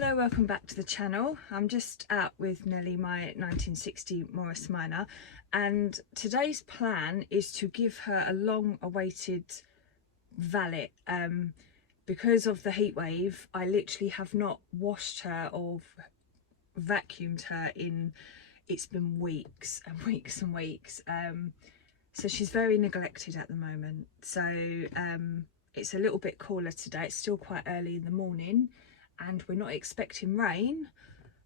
Hello, welcome back to the channel. I'm just out with Nellie, my 1960 Morris Minor, and today's plan is to give her a long-awaited valet. Because of the heat wave, I literally have not washed her or vacuumed her it's been weeks and weeks and weeks. So she's very neglected at the moment. So it's a little bit cooler today. It's still quite early in the morning and we're not expecting rain,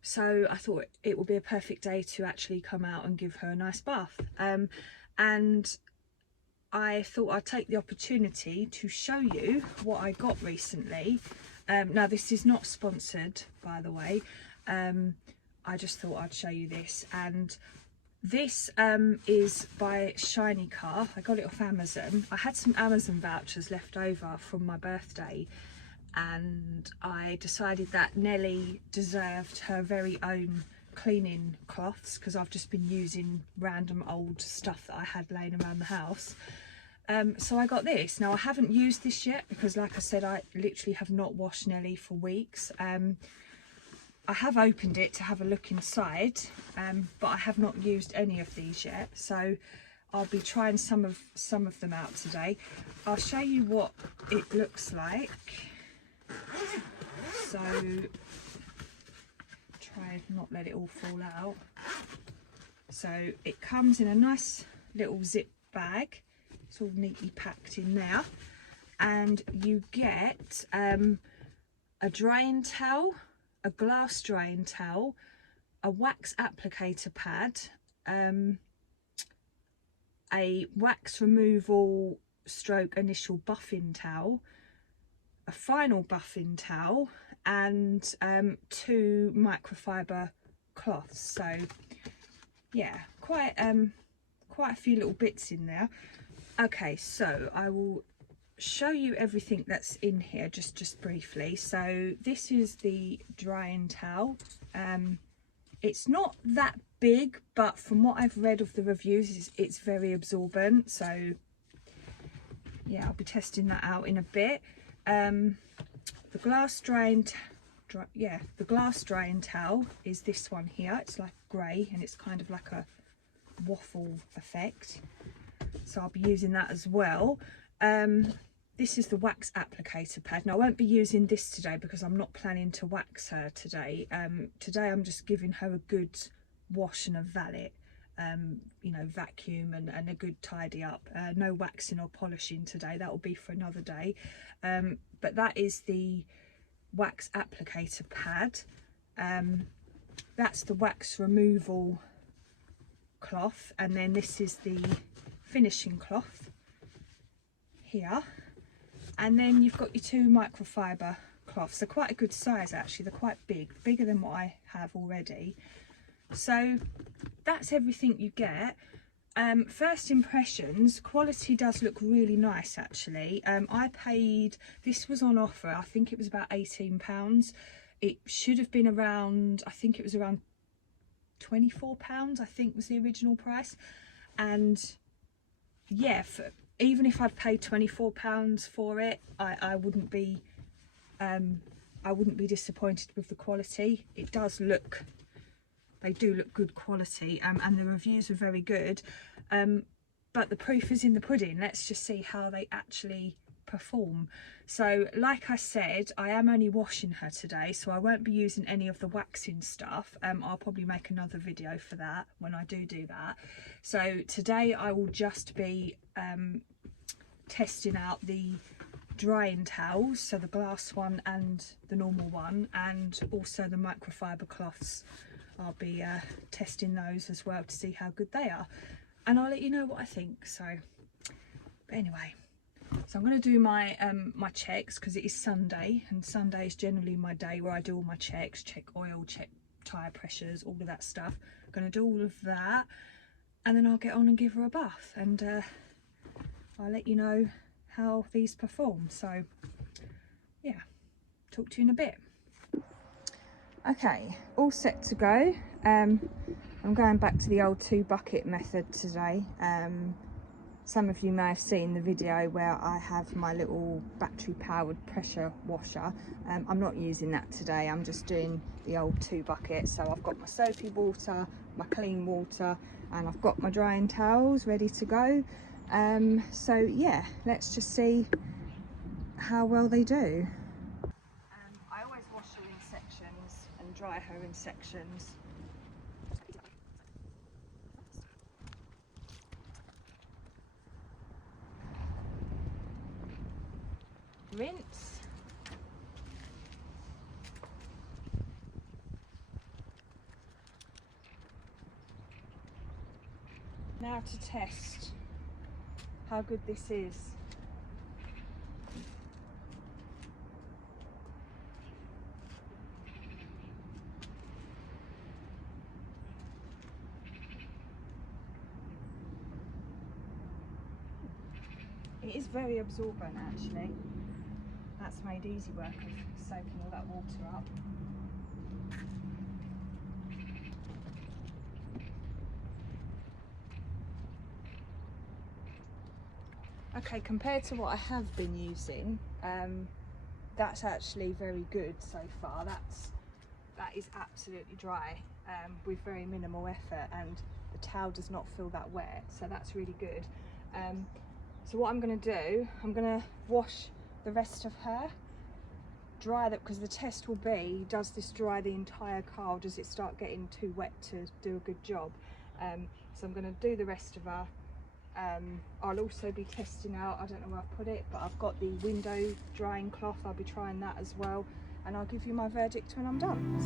so I thought it would be a perfect day to actually come out and give her a nice bath. And I thought I'd take the opportunity to show you what I got recently. Now this is not sponsored, by the way. I just thought I'd show you this, and this is by Shiny Car. I got it off Amazon. I had some Amazon vouchers left over from my birthday, and I decided that Nellie deserved her very own cleaning cloths because I've just been using random old stuff that I had laying around the house. So I got this. Now I haven't used this yet because, like I said, I literally have not washed Nellie for weeks. I have opened it to have a look inside, but I have not used any of these yet, so I'll be trying some of them out today. I'll show you what it looks like. So try not let it all fall out. So it comes in a nice little zip bag. It's all neatly packed in there, and you get a drying towel, a glass drying towel, a wax applicator pad, a wax removal stroke initial buffing towel, a final buffing towel, and 2 microfiber cloths. So yeah, quite a few little bits in there. Okay, so I will show you everything that's in here just briefly. So this is the drying towel. It's not that big, but from what I've read of the reviews, it's very absorbent. So yeah, I'll be testing that out in a bit. The glass drying towel is this one here. It's like grey and it's kind of like a waffle effect, so I'll be using that as well. This is the wax applicator pad. Now I won't be using this today because I'm not planning to wax her today. Today I'm just giving her a good wash and a valet, you know, vacuum and a good tidy up. No waxing or polishing today, that will be for another day. But that is the wax applicator pad. That's the wax removal cloth, and then this is the finishing cloth here, and then you've got your 2 microfiber cloths. They're quite a good size actually, they're quite big, bigger than what I have already. So that's everything you get. First impressions, quality does look really nice actually. I paid, this was on offer, I think it was about £18. It should have been around, I think it was around £24, I think was the original price. And yeah, even if I'd paid £24 for it, I wouldn't be disappointed with the quality. It does look, they do look good quality, and the reviews are very good, but the proof is in the pudding. Let's just see how they actually perform. So like I said, I am only washing her today, so I won't be using any of the waxing stuff. I'll probably make another video for that when I do that. So today I will just be testing out the drying towels, so the glass one and the normal one, and also the microfiber cloths. I'll be testing those as well to see how good they are, and I'll let you know what I think. So but anyway, so I'm going to do my my checks because it is Sunday, and Sunday is generally my day where I do all my checks, check oil, check tyre pressures, all of that stuff. I'm going to do all of that, and then I'll get on and give her a bath, and I'll let you know how these perform. So yeah, talk to you in a bit. Okay, all set to go. I'm going back to the old 2 bucket method today. some of you may have seen the video where I have my little battery powered pressure washer. I'm not using that today, I'm just doing the old 2 buckets. So I've got my soapy water, my clean water, and I've got my drying towels ready to go. So yeah, let's just see how well they do. I always wash her in sections and dry her in sections. Rinse. Now to test how good this is. It is very absorbent actually. That's made easy work of soaking all that water up. Okay, compared to what I have been using, that's actually very good so far. That is absolutely dry with very minimal effort, and the towel does not feel that wet, so that's really good. So what I'm going to do, I'm going to wash the rest of her, dry that, because the test will be, does this dry the entire car, or does it start getting too wet to do a good job? So I'm going to do the rest of her. I'll also be testing out, I don't know where I've put it, but I've got the window drying cloth. I'll be trying that as well, and I'll give you my verdict when I'm done.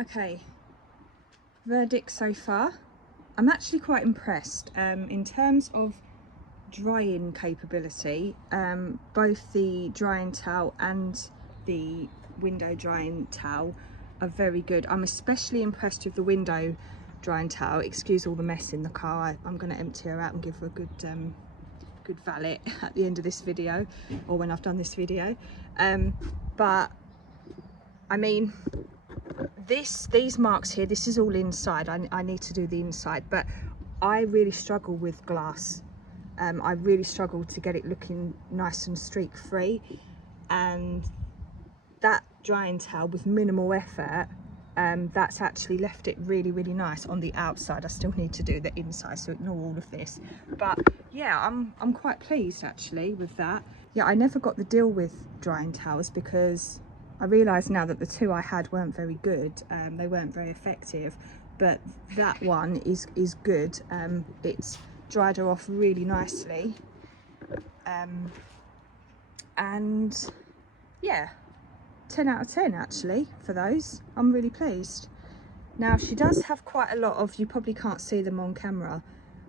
Okay, verdict so far. I'm actually quite impressed in terms of drying capability. Both the drying towel and the window drying towel are very good. I'm especially impressed with the window drying towel. Excuse all the mess in the car. I'm going to empty her out and give her a good good valet at the end of this video, or when I've done this video. But I mean, these marks here, this is all inside. I need to do the inside, but I really struggle with glass. I really struggle to get it looking nice and streak free, and that drying towel with minimal effort, that's actually left it really nice on the outside. I still need to do the inside, so ignore all of this, but yeah, I'm quite pleased actually with that. Yeah, I never got the deal with drying towels because I realise now that the 2 I had weren't very good. They weren't very effective, but that one is good. It's dried her off really nicely, and yeah, 10 out of 10 actually for those. I'm really pleased. Now she does have quite a lot of, you probably can't see them on camera,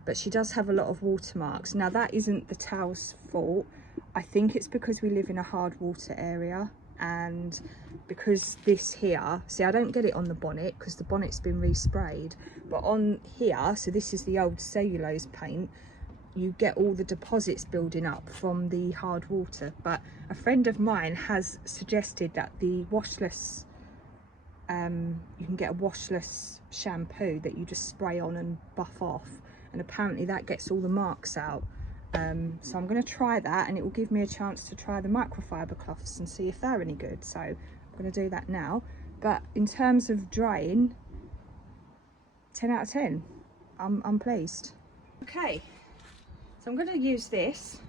but she does have a lot of watermarks. Now that isn't the towel's fault. I think it's because we live in a hard water area, and because this here, see, I don't get it on the bonnet because the bonnet's been resprayed, but on here, so this is the old cellulose paint, you get all the deposits building up from the hard water. But a friend of mine has suggested that the washless, you can get a washless shampoo that you just spray on and buff off, and apparently that gets all the marks out. So I'm going to try that, and it will give me a chance to try the microfiber cloths and see if they're any good. So I'm going to do that now. But in terms of drying, 10 out of 10. I'm pleased. Okay, so I'm going to use this.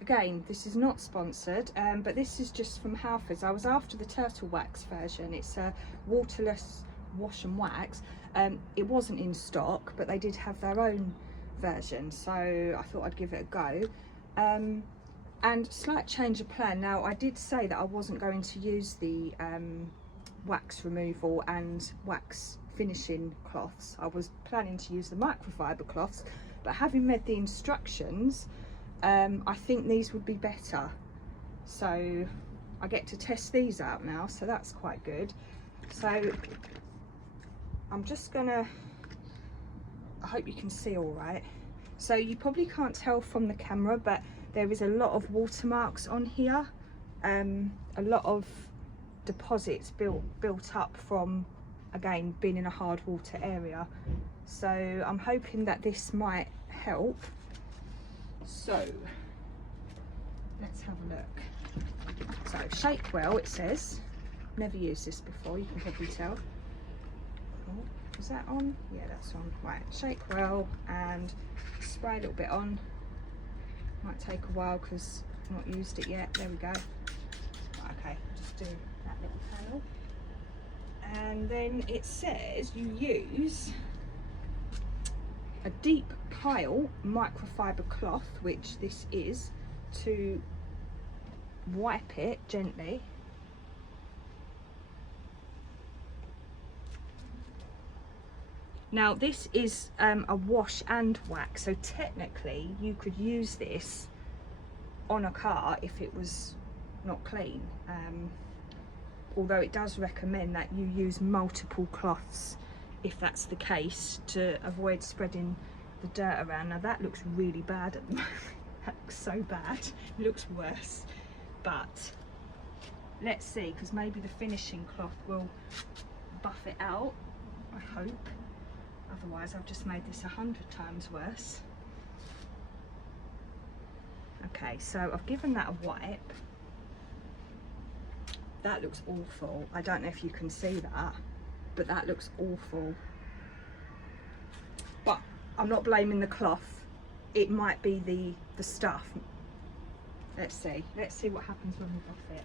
Again, this is not sponsored, but this is just from Halfords. I was after the turtle wax version. It's a waterless wash and wax. It wasn't in stock, but they did have their own version, so I thought I'd give it a go. And slight change of plan. Now, I did say that I wasn't going to use the wax removal and wax finishing cloths. I was planning to use the microfiber cloths, but having read the instructions, I think these would be better. so I get to test these out now, so that's quite good. So I'm just gonna, I hope you can see all right. So you probably can't tell from the camera, but there is a lot of watermarks on here, a lot of deposits built up from, again, being in a hard water area. So I'm hoping that this might help. So let's have a look. So shake well, it says. Never used this before, you can probably tell. Oh, is that on? Yeah, that's on. Right, shake well and spray a little bit on. Might take a while because I've not used it yet. There we go. Right, okay, just do that little panel. And then it says you use a deep pile microfiber cloth, which this is, to wipe it gently. Now this is a wash and wax, so technically you could use this on a car if it was not clean, although it does recommend that you use multiple cloths if that's the case, to avoid spreading the dirt around. Now that looks really bad at the moment. That looks so bad, it looks worse, but let's see, because maybe the finishing cloth will buff it out, I hope. Otherwise I've just made this 100 times worse. Okay, so I've given that a wipe. That looks awful. I don't know if you can see that, but that looks awful. But I'm not blaming the cloth. It might be the stuff. Let's see what happens when we buff it.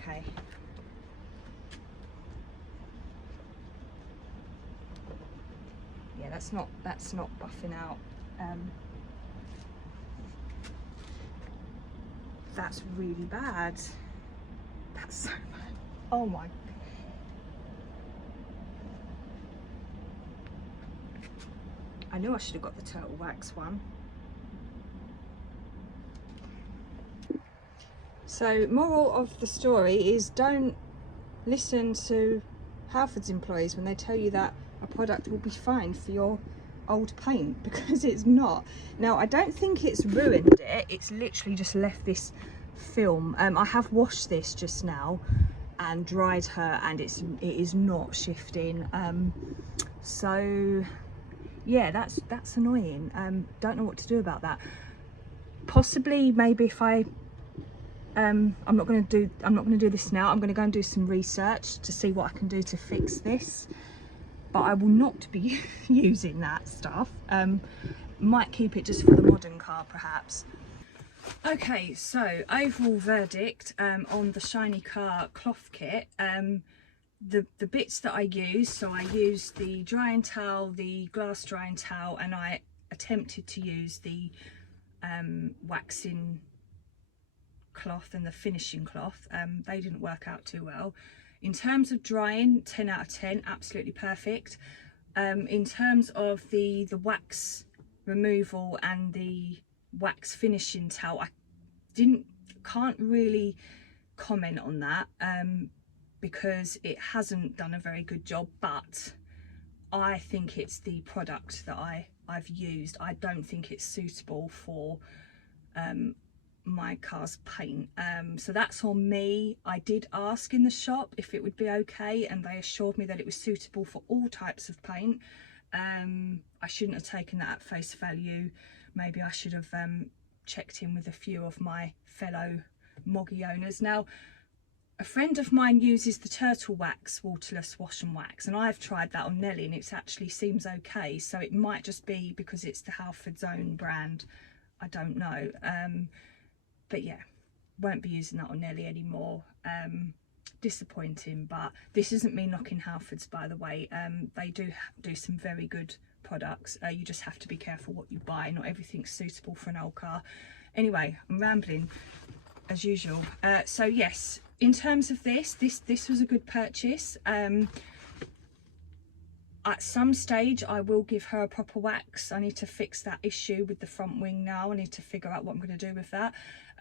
Okay. Yeah, that's not buffing out. That's really bad. That's so bad. Oh my. I knew I should have got the turtle wax one. So moral of the story is, don't listen to Halfords employees when they tell you that a product will be fine for your old paint, because it's not. Now I don't think it's ruined it, it's literally just left this film. I have washed this just now and dried her, and it is not shifting. So yeah, that's annoying. Don't know what to do about that. Possibly, maybe if I'm not going to do this now. I'm going to go and do some research to see what I can do to fix this, but I will not be using that stuff. Might keep it just for the modern car perhaps. Okay, so overall verdict on the Shiny Car cloth kit. The bits that I used, so I used the drying towel, the glass drying towel, and I attempted to use the waxing cloth and the finishing cloth. They didn't work out too well. In terms of drying, 10 out of 10, absolutely perfect. In terms of the wax removal and the wax finishing towel, I can't really comment on that because it hasn't done a very good job, but I think it's the product that I've used. I don't think it's suitable for my car's paint, so that's on me. I did ask in the shop if it would be okay, and they assured me that it was suitable for all types of paint. I shouldn't have taken that at face value. Maybe I should have checked in with a few of my fellow Moggy owners. Now, a friend of mine uses the Turtle Wax waterless wash and wax, and I've tried that on Nellie and it actually seems okay, so it might just be because it's the Halfords own brand. I don't know. But yeah, won't be using that on Nellie anymore. Disappointing, but this isn't me knocking Halfords, by the way. They do some very good products. You just have to be careful what you buy. Not everything's suitable for an old car. Anyway, I'm rambling as usual. So yes, in terms of this was a good purchase. At some stage I will give her a proper wax. I need to fix that issue with the front wing now. I need to figure out what I'm going to do with that.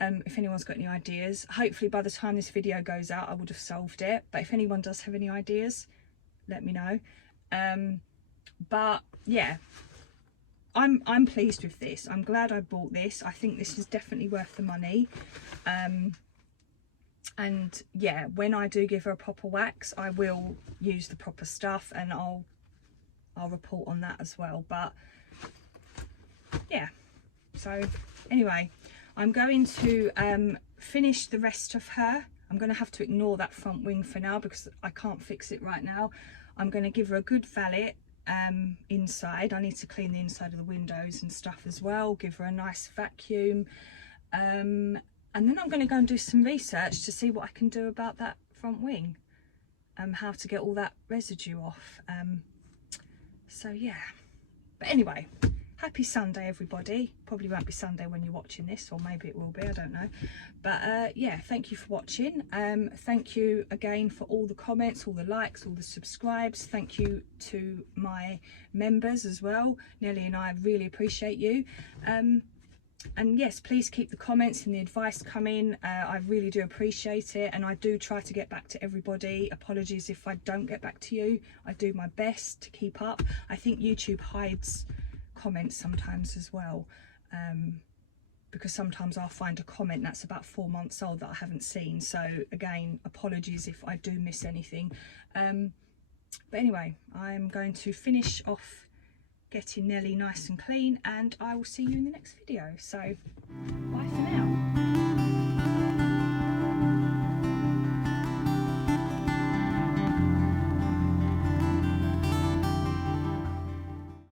If anyone's got any ideas, hopefully by the time this video goes out I would have solved it, but if anyone does have any ideas, let me know. But yeah, I'm pleased with this. I'm glad I bought this. I think this is definitely worth the money. And yeah, when I do give her a proper wax, I will use the proper stuff, and I'll report on that as well. But yeah, so anyway, I'm going to finish the rest of her. I'm going to have to ignore that front wing for now because I can't fix it right now. I'm going to give her a good valet inside. I need to clean the inside of the windows and stuff as well, give her a nice vacuum, and then I'm going to go and do some research to see what I can do about that front wing, how to get all that residue off. So yeah, but anyway, happy Sunday everybody. Probably won't be Sunday when you're watching this, or maybe it will be, I don't know. But yeah, thank you for watching. Thank you again for all the comments, all the likes, all the subscribes. Thank you to my members as well. Nellie and I really appreciate you. And yes, please keep the comments and the advice coming. I really do appreciate it, and I do try to get back to everybody. Apologies if I don't get back to you. I do my best to keep up. I think YouTube hides comments sometimes as well, because sometimes I'll find a comment that's about 4 months old that I haven't seen. So again, apologies if I do miss anything. But anyway, I'm going to finish off getting Nellie nice and clean, and I will see you in the next video. So